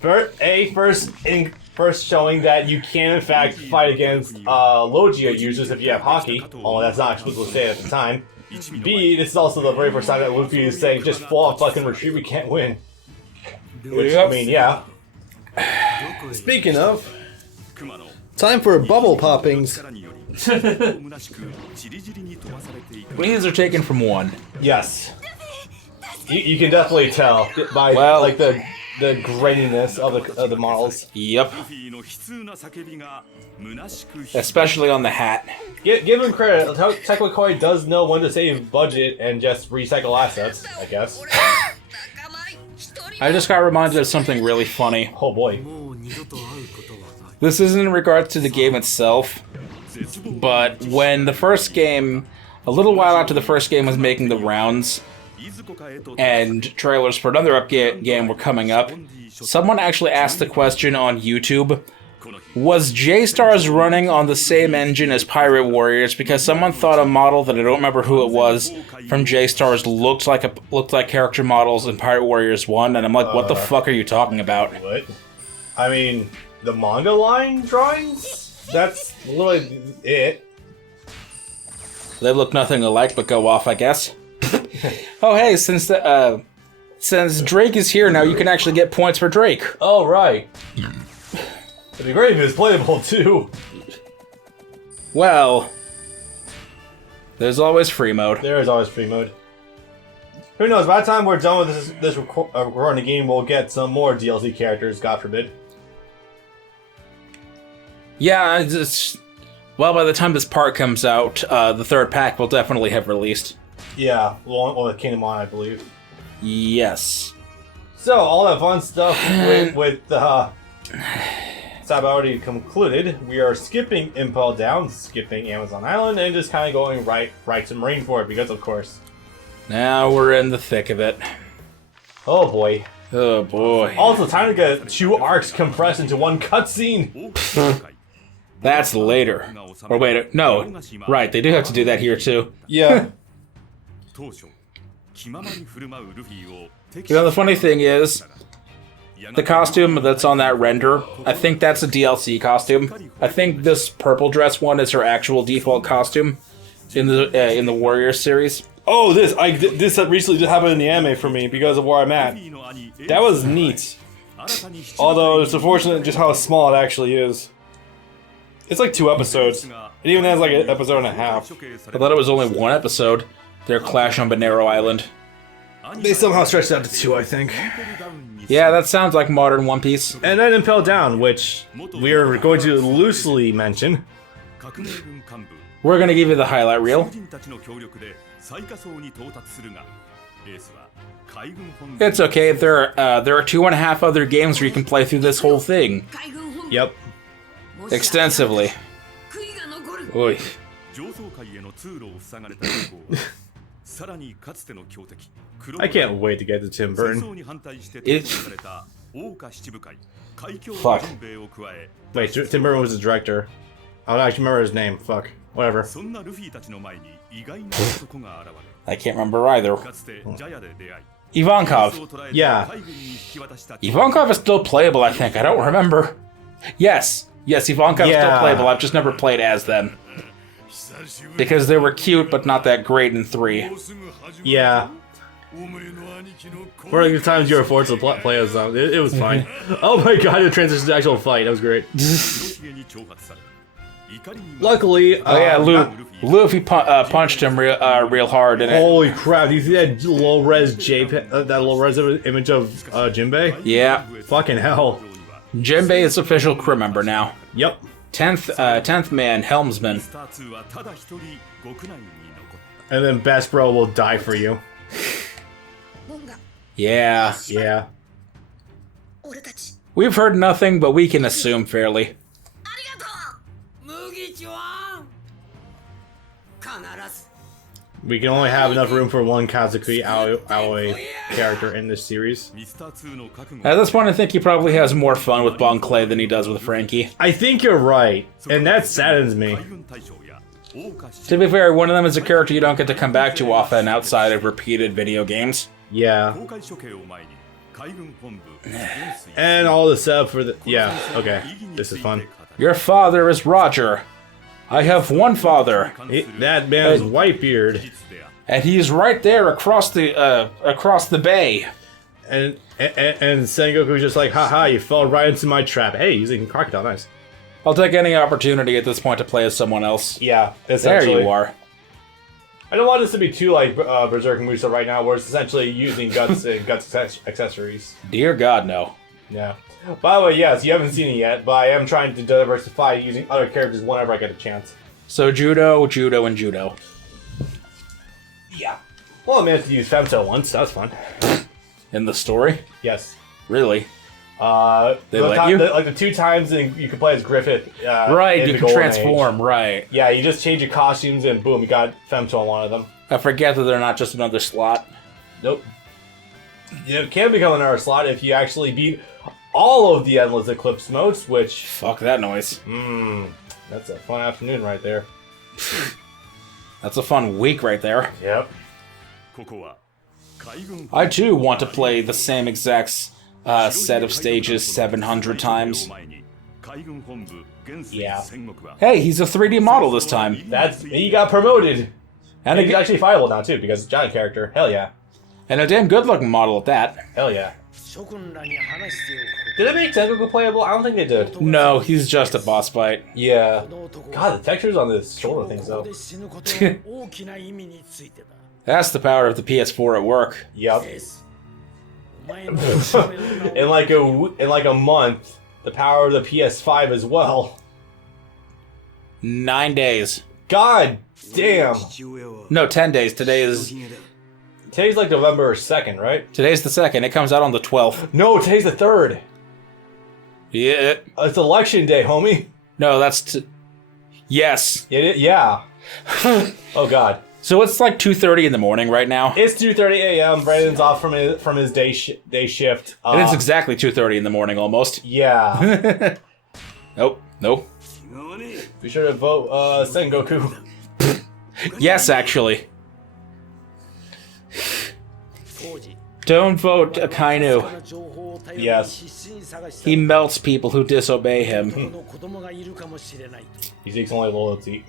First showing that you can in fact fight against Logia users if you have hockey, although that's not exclusively stated at the time. B, this is also the very first time that Luffy is saying just fall and fucking retreat, we can't win. Which, I mean, yeah. Speaking of, time for bubble poppings. Wings are taken from one. Yes. You can definitely tell by like the graininess of the models. Yep. Especially on the hat. Give him credit. Technically, Koei does know when to save budget and just recycle assets, I guess. I just got reminded of something really funny. Oh boy. This isn't in regards to the game itself, but when the first game, a little while after the first game was making the rounds, and trailers for another game were coming up, someone actually asked the question on YouTube, was J-Stars running on the same engine as Pirate Warriors? Because someone thought a model that I don't remember who it was from J-Stars looked like character models in Pirate Warriors 1, and I'm like, what the fuck are you talking about? What? I mean, the manga line drawings? That's literally it. They look nothing alike, but go off, I guess. Oh, hey, since Drake is here now, you can actually get points for Drake. Oh, right. It'd be great if it was playable, too. Well, there's always free mode. There is always free mode. Who knows, by the time we're done with this recording the game, we'll get some more DLC characters, God forbid. Yeah, well, by the time this part comes out, the third pack will definitely have released. Yeah, along with Kingdom On, I believe. Yes. So, all that fun stuff with Sab already concluded. We are skipping Impel Down, skipping Amazon Island, and just kind of going right to Marineford, because of course. Now we're in the thick of it. Oh boy. Oh boy. Also, time to get 2 arcs compressed into one cutscene. That's later. Or wait, no. Right, they do have to do that here too. Yeah. You know, the funny thing is, the costume that's on that render, I think that's a DLC costume. I think this purple dress one is her actual default costume in the Warrior series. Oh, this recently just happened in the anime for me because of where I'm at. That was neat. Although it's unfortunate just how small it actually is. It's like 2 episodes. It even has like an episode and a half. I thought it was only 1 episode. Their clash on Bonero Island. They somehow stretched it out to 2, I think. Yeah, that sounds like modern One Piece. And then Impel Down, which we are going to loosely mention. We're gonna give you the highlight reel. It's okay, there are 2.5 other games where you can play through this whole thing. Yep. Extensively. Oy. I can't wait to get to Tim Burton. Fuck. Wait, Tim Burton was the director. I don't actually remember his name. Fuck. Whatever. I can't remember either. Ivankov. Yeah. Ivankov is still playable, I think. I don't remember. Yes, Ivankov is still playable. I've just never played as them. Because they were cute, but not that great in 3. Yeah. For the times you were forced to play as them, it was fine. Oh my god, it transitioned to actual fight. That was great. Luckily, Luffy punched him real hard. Holy crap! Do you see that low-res image of Jinbei? Yeah. Fucking hell. Jinbei is official crew member now. Yep. 10th man, helmsman. And then Best Bro will die for you. Yeah. Yeah. We've heard nothing, but we can assume fairly. We can only have enough room for one Kazuki Aoi character in this series. At this point, I think he probably has more fun with Bon Clay than he does with Frankie. I think you're right, and that saddens me. To be fair, one of them is a character you don't get to come back to often outside of repeated video games. Yeah. And all the setup for the... Yeah, okay. This is fun. Your father is Roger. I have one father. That man's Whitebeard. And he's right there across the bay. And Sengoku's just like, haha, you fell right into my trap. Hey, using Crocodile, nice. I'll take any opportunity at this point to play as someone else. Yeah, There essentially. you are. I don't want this to be too like Berserk Musa right now, where it's essentially using guts and guts accessories. Dear God, no. Yeah. By the way, yes, you haven't seen it yet, but I am trying to diversify using other characters whenever I get a chance. So judo, judo, and judo. Yeah. Well, I managed to use Femto once. That was fun. In the story? Yes. Really? They the let you? like the 2 times you could play as Griffith. Right, in you the can Golden transform, Age. right. Yeah, you just change your costumes and boom, you got Femto on one of them. I forget that they're not just another slot. Nope. It can become another slot if you actually beat all of the Endless Eclipse modes, which... Fuck that noise. That's a fun afternoon right there. That's a fun week right there. Yep. I too want to play the same exact set of stages 700 times. Yeah. Hey, he's a 3D model this time. He got promoted. And He's actually fireable now too, because it's a giant character. Hell yeah. And a damn good looking model at that. Hell yeah. Did they make Sengoku playable? I don't think they did. No, he's just a boss fight. Yeah. God, the textures on this shoulder things though. That's the power of the PS4 at work. Yep. in like a month, the power of the PS5 as well. 9 days. God damn. No, 10 days. Today's Today's like November 2nd, right? the 2nd. It comes out on the 12th. No, today's the 3rd. Yeah. It's election day, homie. No, yes. Yeah. Oh god. So it's like 2:30 in the morning right now. It's 2:30 a.m. Brandon's off from his day shift. And it's exactly 2:30 in the morning almost. Yeah. Nope. Be sure to vote Sengoku. Yes, actually. Don't vote Akainu. Yes. He melts people who disobey him. He seeks only loyalty.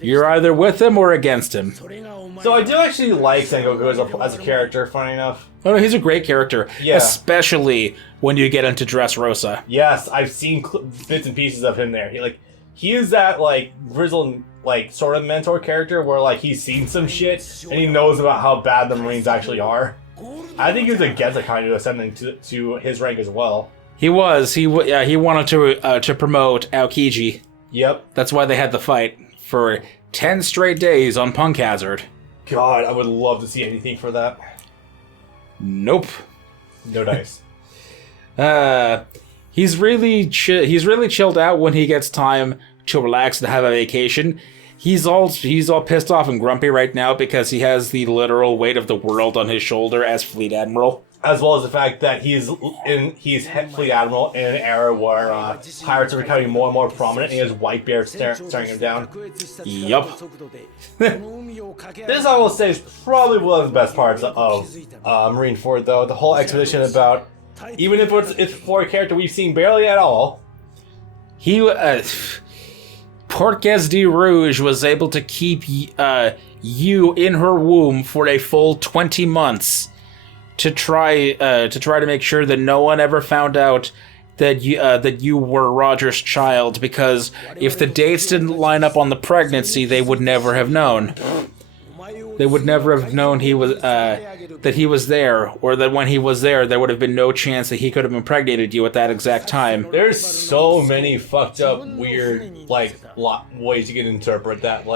You're either with him or against him. So I do actually like Sengoku as a character, funny enough. Oh, no, he's a great character. Yeah. Especially when you get into Dressrosa. Yes, I've seen bits and pieces of him there. He is that like grizzled sort of mentor character where like he's seen some shit and he knows about how bad the Marines actually are. I think he was against the kind of ascending to his rank as well. He was. He wanted to promote Aokiji. Yep. That's why they had the fight for 10 straight days on Punk Hazard. God, I would love to see anything for that. Nope. No dice. He's really chilled out when he gets time to relax and have a vacation. He's all pissed off and grumpy right now because he has the literal weight of the world on his shoulder as Fleet Admiral. As well as the fact that he's Fleet Admiral in an era where pirates are becoming more and more prominent, and he has Whitebeard staring him down. Yup. This, I will say, is probably one of the best parts of Marineford, though. The whole expedition about, even if it's for a character we've seen barely at all. Portes de Rouge was able to keep you in her womb for a full 20 months. To try to make sure that no one ever found out that you were Roger's child, because if the dates didn't line up on the pregnancy, they would never have known. They would never have known that he was there, or that when he was there would have been no chance that he could have impregnated you at that exact time. There's so many fucked up, weird, ways you can interpret that.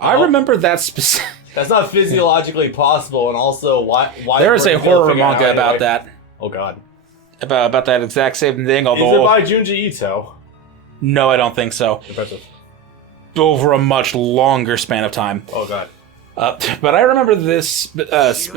I remember that specific. That's not physiologically possible, and also why there is a horror manga about that. Oh god. About that exact same thing, although... Is it by Junji Ito? No, I don't think so. Impressive. Over a much longer span of time. Oh god. But I remember this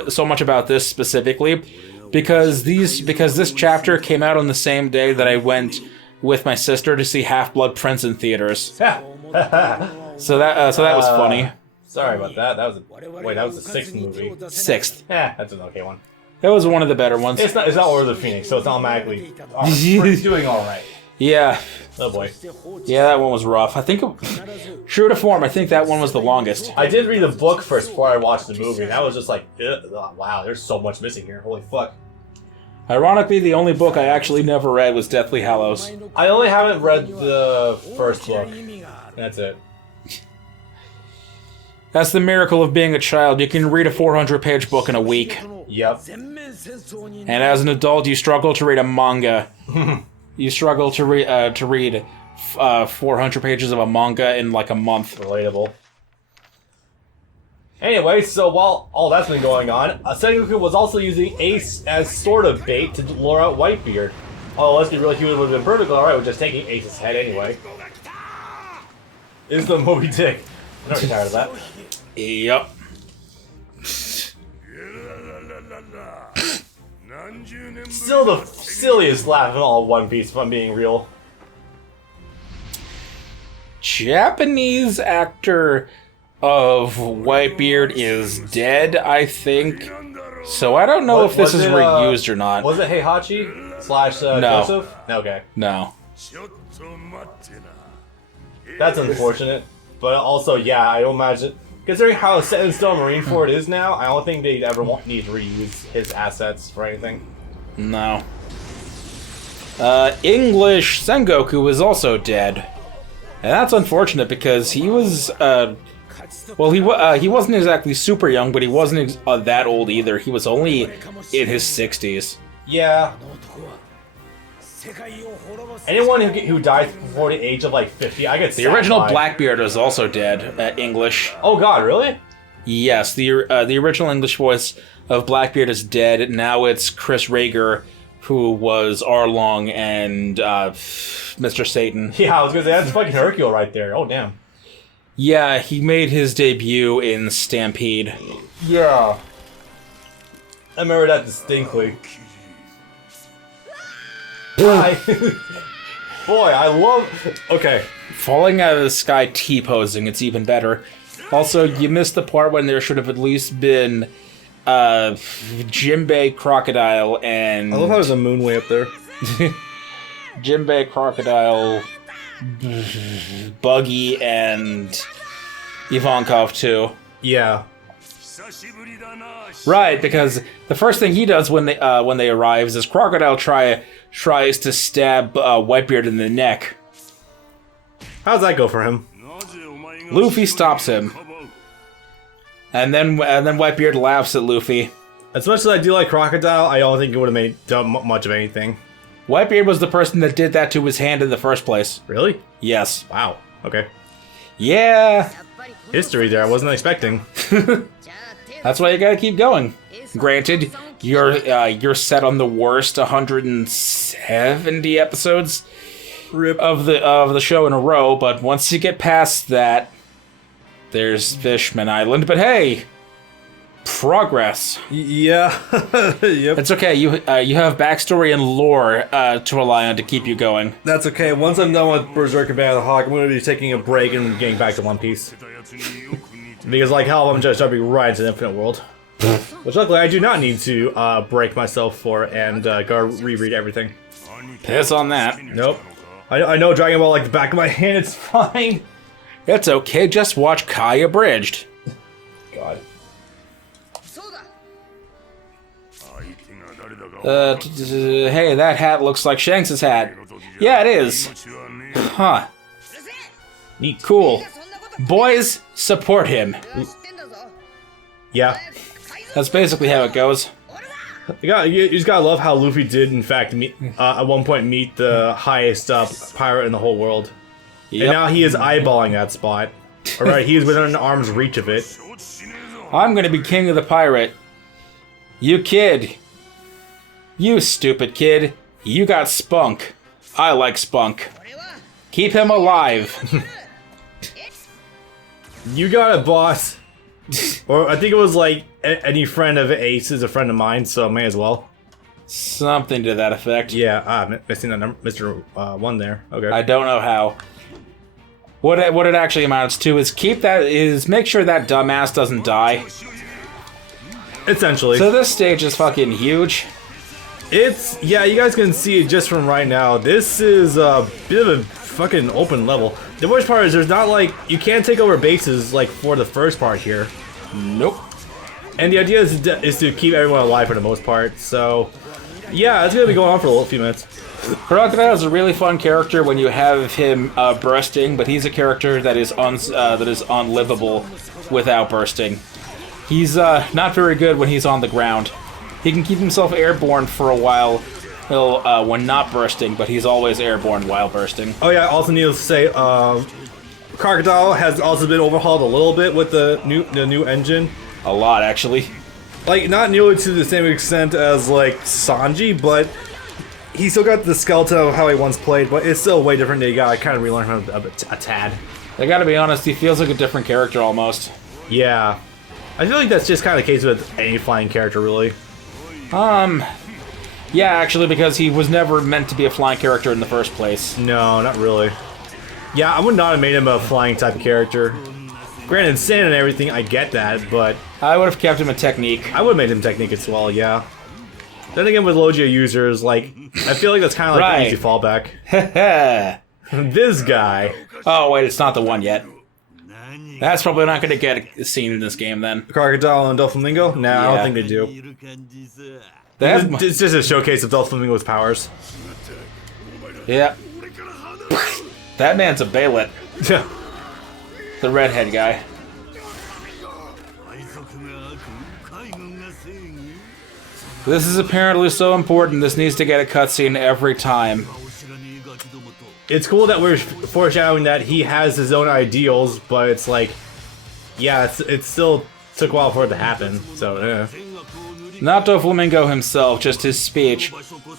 so much about this specifically because this chapter came out on the same day that I went with my sister to see Half-Blood Prince in theaters. So that was funny. Sorry about that. That was the 6th movie. 6th. Yeah, that's an okay one. It was one of the better ones. It's not Order of the Phoenix, so it's automatically doing all right. Yeah. Oh boy. Yeah, that one was rough. I think, true to form, I think that one was the longest. I did read the book first before I watched the movie, and I was just like, wow, there's so much missing here. Holy fuck. Ironically, the only book I actually never read was Deathly Hallows. I only haven't read the first book. That's it. That's the miracle of being a child. You can read a 400-page book in a week. Yep. And as an adult, you struggle to read a manga. You struggle to read 400 pages of a manga in like a month. Relatable. Anyway, so while all that's been going on, Sengoku was also using Ace as sort of bait to lure out Whitebeard. Oh, let's be real, he would have been perfectly alright with just taking Ace's head anyway. Is the Moby Dick. I'm not tired of that. Yep. Still the silliest laugh in all of One Piece, if I'm being real. Japanese actor of Whitebeard is dead, I think. So I don't know if this is reused or not. Was it Heihachi slash Joseph? Okay. No. That's unfortunate. But also, yeah, I don't imagine... Considering how set in stone Marineford is now, I don't think they'd ever need to reuse his assets for anything. No. English Sengoku is also dead. And that's unfortunate because he was, well, he wasn't exactly super young, but he wasn't that old either. He was only in his 60s. Yeah. Anyone who dies before the age of like 50, I get The original Blackbeard was also dead, English. Oh god, really? Yes, the original English voice of Blackbeard is dead. Now it's Chris Rager, who was Arlong and Mr. Satan. Yeah, I was gonna say, that's fucking Hercule right there. Oh, damn. Yeah, he made his debut in Stampede. Yeah. I remember that distinctly. Boy, I love... Okay. Falling out of the sky T-posing, it's even better. Also, you missed the part when there should have at least been Jimbei Crocodile and... I love how there's a moon way up there. Jimbei Crocodile, Buggy, and Ivankov too. Yeah. Right, because the first thing he does when they arrive is Crocodile tries to stab Whitebeard in the neck. How's that go for him? Luffy stops him. And then Whitebeard laughs at Luffy. As much as I do like Crocodile, I don't think it would have done much of anything. Whitebeard was the person that did that to his hand in the first place. Really? Yes. Wow. Okay. Yeah. History there, I wasn't expecting. That's why you gotta keep going. Granted, you're set on the worst 170 episodes of the show in a row, but once you get past that, there's Fishman Island. But hey, progress. Yeah. Yep. It's okay. You have backstory and lore to rely on to keep you going. That's okay. Once I'm done with Berserk and Band of the Hawk, I'm going to be taking a break and getting back to One Piece. Because like hell, I'm just jumping right into the Infinite World. Which luckily I do not need to break myself for and go reread everything. Piss on that. Nope. I know Dragon Ball like the back of my hand, it's fine. It's okay, just watch Kai Abridged. God. Hey, that hat looks like Shanks' hat. Yeah, it is. Huh. Neat. Cool. Boys, support him. Yeah. That's basically how it goes. You just gotta love how Luffy did, in fact, at one point meet the highest pirate in the whole world. Yep. And now he is eyeballing that spot. Alright, he is within an arm's reach of it. I'm gonna be king of the pirate. You kid. You stupid kid. You got spunk. I like spunk. Keep him alive. You got it, boss. Or I think it was like, any friend of Ace is a friend of mine, so may as well. Something to that effect. Yeah, missing that number, Mr. 1 there. Okay. I don't know how. What it actually amounts to is make sure that dumbass doesn't die. Essentially. So this stage is fucking huge. It's, yeah, you guys can see it just from right now. This is a bit of a fucking open level. The worst part is there's not like, you can't take over bases like for the first part here. Nope. And the idea is to keep everyone alive for the most part, so yeah, it's gonna be going on for a few minutes. Crocodile is a really fun character when you have him bursting, but he's a character that is unlivable without bursting. He's not very good when he's on the ground. He can keep himself airborne for a while when not bursting, but he's always airborne while bursting. Oh yeah, I also need to say, Crocodile has also been overhauled a little bit with the new engine. A lot, actually. Like, not nearly to the same extent as, like, Sanji, but he still got the skeleton of how he once played, but it's still way different. You gotta kind of relearn him a tad. I gotta be honest, he feels like a different character almost. Yeah. I feel like that's just kind of the case with any flying character, really. Yeah, actually, because he was never meant to be a flying character in the first place. No, not really. Yeah, I would not have made him a flying type of character. Granted, sand and everything, I get that, but I would have kept him a technique. I would have made him technique as well, yeah. Then again, with Logia users, like, I feel like that's kind of like an easy fallback. This guy. Oh, wait, it's not the one yet. That's probably not going to get a scene in this game, then. Crocodile and Doflamingo? Nah, I don't think they do. It's just a showcase of Doflamingo's powers. Yeah. That man's a Baylet. The redhead guy. This is apparently so important, this needs to get a cutscene every time. It's cool that we're foreshadowing that he has his own ideals, but it's like, yeah, it still took a while for it to happen, so, yeah. Not Doflamingo himself, just his speech.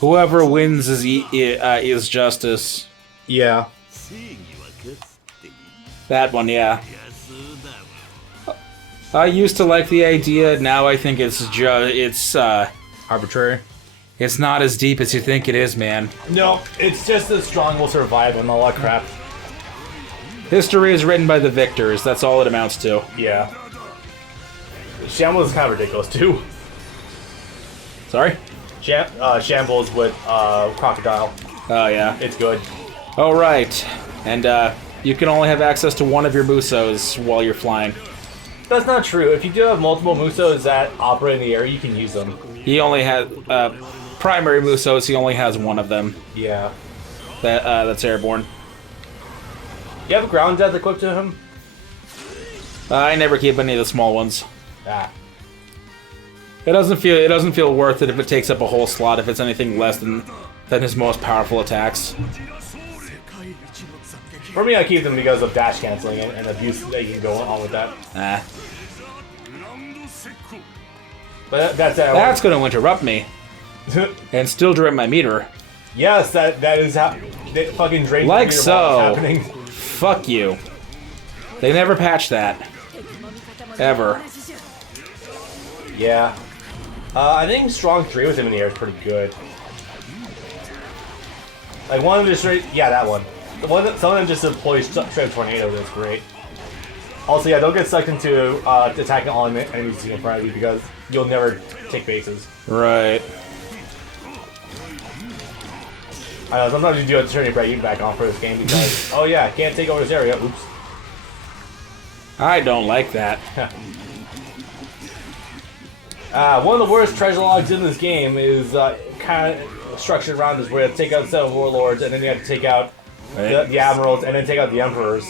Whoever wins is justice. Yeah. That one, yeah. I used to like the idea, now I think it's Arbitrary. It's not as deep as you think it is, man. No, it's just the strong will survive and all that crap. History is written by the victors, that's all it amounts to. Yeah. Shambles is kind of ridiculous, too. Sorry? Shambles with Crocodile. Oh, yeah. It's good. Oh, right. And, you can only have access to one of your Musos while you're flying. That's not true. If you do have multiple Musos that operate in the air, you can use them. He only has, primary Musos, he only has one of them. Yeah. That's airborne. You have a ground death equipped to him? I never keep any of the small ones. Ah. It doesn't feel worth it if it takes up a whole slot if it's anything less than his most powerful attacks. For me, I keep them because of dash canceling and abuse that you can go on with that. Ah. But that's That's going to interrupt me. And still drain my meter. Yes, that is how they fucking drain like the meter so. while it's happening. Fuck you. They never patch that. Ever. Yeah. I think strong 3 with him in the air is pretty good. Like one of them just straight, yeah, that one. Some of them just deploy straight tornado. That's great. Also, yeah, don't get sucked into attacking all enemies in front of you because you'll never take bases. Right. I know, sometimes you do have to turn your brain back on for this game because, oh yeah, can't take over this area. Oops. I don't like that. One of the worst treasure logs in this game is kind of structured around this, where you have to take out 7 warlords, and then you have to take out the admirals, and then take out the emperors.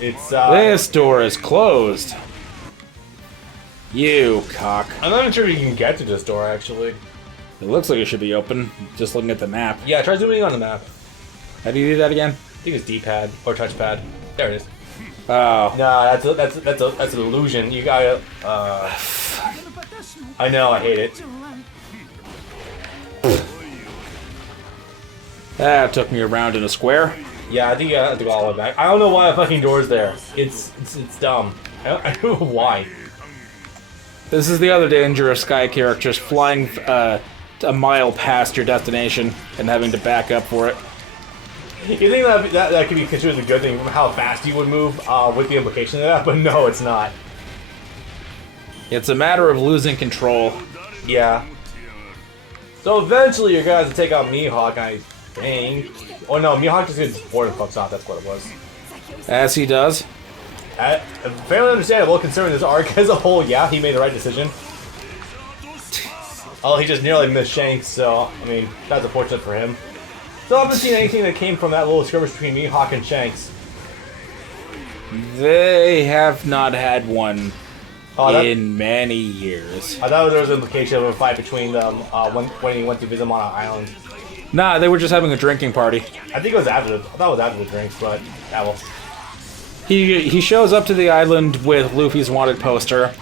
It's this door is closed. You cock. I'm not even sure if you can get to this door, actually. It looks like it should be open, just looking at the map. Yeah, try zooming in on the map. How do you do that again? I think it's D-pad or touchpad. There it is. Oh. No, that's an illusion. You gotta. I know, I hate it. That took me around in a square. Yeah, I think you have to go all the way back. I don't know why a fucking door's there. It's dumb. I don't know why. This is the other danger of Sky characters flying a mile past your destination and having to back up for it. You think that could be considered a good thing from how fast you would move with the implication of that, but no, it's not. It's a matter of losing control. Yeah. So eventually you're gonna have to take out Mihawk, I think. Oh no, Mihawk just gets bored and fucks off, that's what it was. As he does. Fairly understandable considering this arc as a whole, yeah, he made the right decision. Oh, he just nearly missed Shanks, so, I mean, that's unfortunate for him. Still haven't seen anything that came from that little skirmish between Mihawk and Shanks. They have not had one in many years. I thought there was an implication of a fight between them when he went to visit them on an island. Nah, they were just having a drinking party. I think it was after. I thought it was after the drinks, but yeah, well. He shows up to the island with Luffy's wanted poster.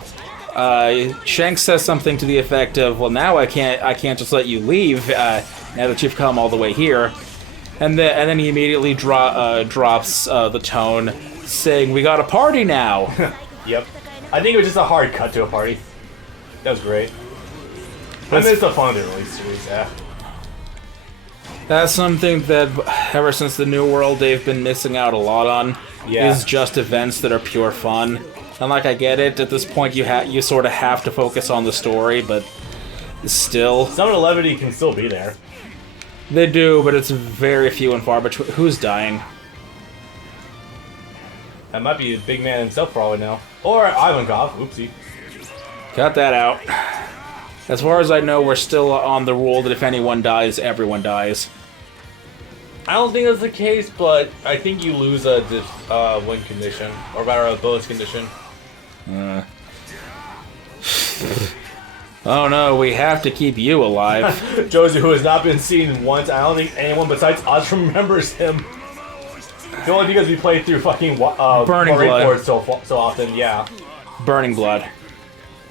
Shanks says something to the effect of, "Well, now I can't just let you leave. Now that you've come all the way here," and then he immediately drops the tone, saying, "We got a party now." Yep. I think it was just a hard cut to a party. That was great. I mean, it's the fun of the release series, yeah. That's something that, ever since the New World, they've been missing out a lot on. Yeah. Is just events that are pure fun. And like, I get it, at this point you sort of have to focus on the story, but still. Some of the levity can still be there. They do, but it's very few and far between. Who's dying? That might be the big man himself for all we know. Or Ivankov, oopsie. Cut that out. As far as I know, we're still on the rule that if anyone dies, everyone dies. I don't think that's the case, but I think you lose a win condition, or rather a bonus condition. Oh no, we have to keep you alive. Josie, who has not been seen once, I don't think anyone besides us remembers him. It's only because we played through fucking Burning Marineford Blood so often, yeah. Burning Blood.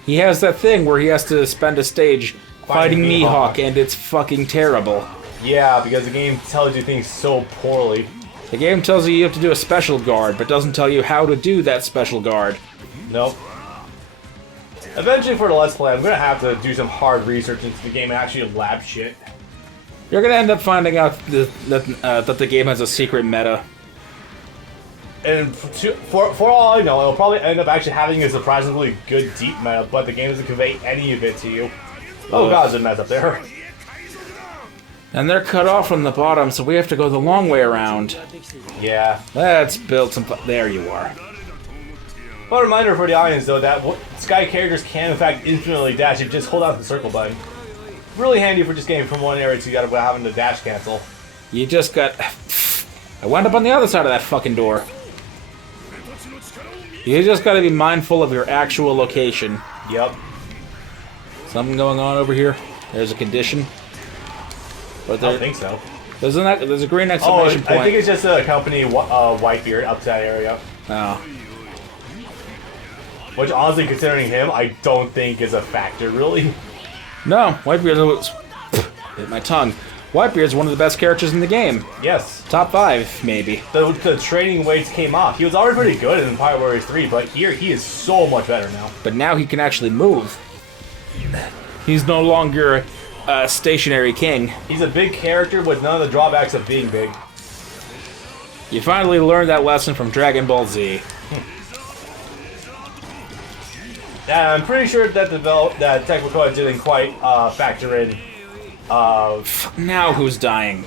He has that thing where he has to spend a stage fighting Mihawk, and it's fucking terrible. Yeah, because the game tells you things so poorly. The game tells you have to do a special guard, but doesn't tell you how to do that special guard. Nope. Eventually for the Let's Play, I'm gonna have to do some hard research into the game and actually lab shit. You're gonna end up finding out that the game has a secret meta. And for all I know, it'll probably end up actually having a surprisingly good deep meta, but the game doesn't convey any of it to you. Oh god, there's a mess up there. And they're cut off from the bottom, so we have to go the long way around. Yeah. Let's build some... There you are. But a reminder for the audience, though, that Sky characters can, in fact, infinitely dash if you just hold out the circle button. Really handy for just getting from one area to the other without having to dash cancel. You just got... I wound up on the other side of that fucking door. You just gotta be mindful of your actual location. Yep. Something going on over here. There's a condition. But I don't think so. There's a green exclamation point. I think it's just a company Whitebeard up to that area. Oh. Which, honestly, considering him, I don't think is a factor, really. No, Whitebeard hit my tongue. Whitebeard's one of the best characters in the game. Yes. Top 5, maybe. The training weights came off. He was already pretty good in Pirate Warriors 3, but here he is so much better now. But now he can actually move. He's no longer a stationary king. He's a big character with none of the drawbacks of being big. You finally learned that lesson from Dragon Ball Z. Yeah, I'm pretty sure that that Tecmo didn't quite factor in. Now who's dying?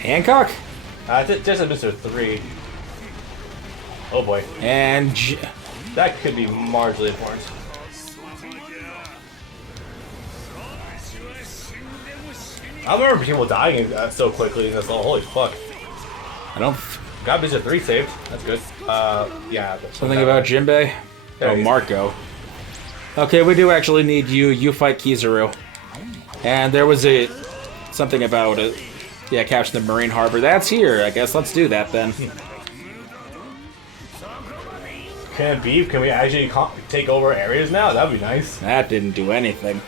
Hancock? Just a Mr. 3. Oh boy. And... That could be marginally important. I remember people dying so quickly in this level. Holy fuck. I don't... Got Mr. 3 saved. That's good. Yeah. Something about Jinbei? Oh, Marco. Okay, we do actually need you. You fight Kizaru. And there was something about it. Yeah, capture the Marine Harbor. That's here. I guess let's do that then. Can it be? Can we actually take over areas now? That'd be nice. That didn't do anything.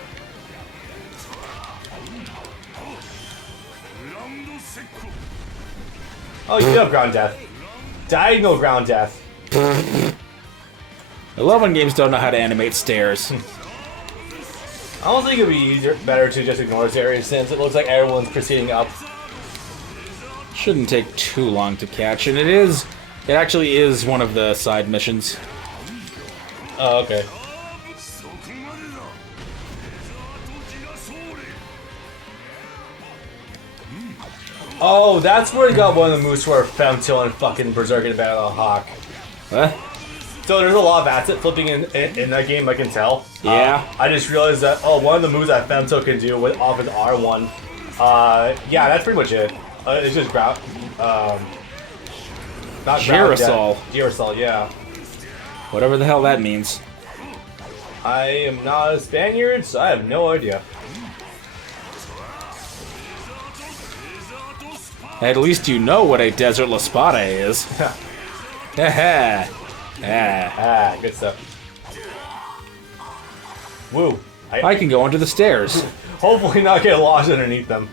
Oh, you do have ground death. Diagonal ground death. I love when games don't know how to animate stairs. I don't think it'd be better to just ignore this area since it looks like everyone's proceeding up. Shouldn't take too long to catch, and it actually is one of the side missions. Oh, okay. Oh, that's where he got one of the moves where Femtil and fucking Berserker Battle of Hawk. What? So there's a lot of asset flipping in that game, I can tell. Yeah. I just realized that, one of the moves that Femto can do with off his R1. Yeah, that's pretty much it. It's just not Girasol. Girasol, yeah. Whatever the hell that means. I am not a Spaniard, so I have no idea. At least you know what a Desert La Espada is. Good stuff. Woo. I can go under the stairs. Hopefully not get lost underneath them.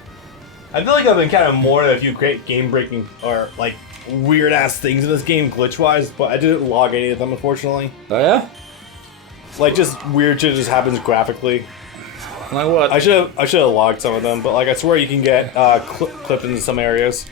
I feel like I've been kind of more than a few great game-breaking or like weird-ass things in this game glitch-wise, but I didn't log any of them, unfortunately. Oh yeah? Like just weird shit just happens graphically. Like what? I should have logged some of them, but like I swear you can get clipped into some areas.